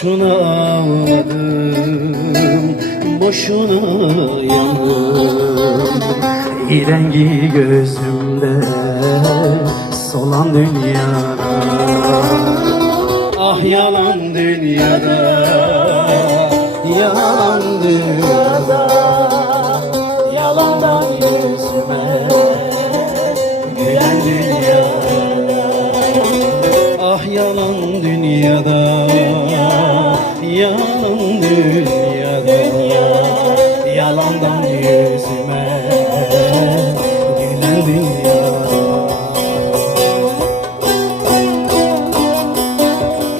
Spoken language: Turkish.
boşuna ağladım, boşuna yandım. İrengi gözümde solan dünyada. Ah yalan dünyada, yalan dünyada.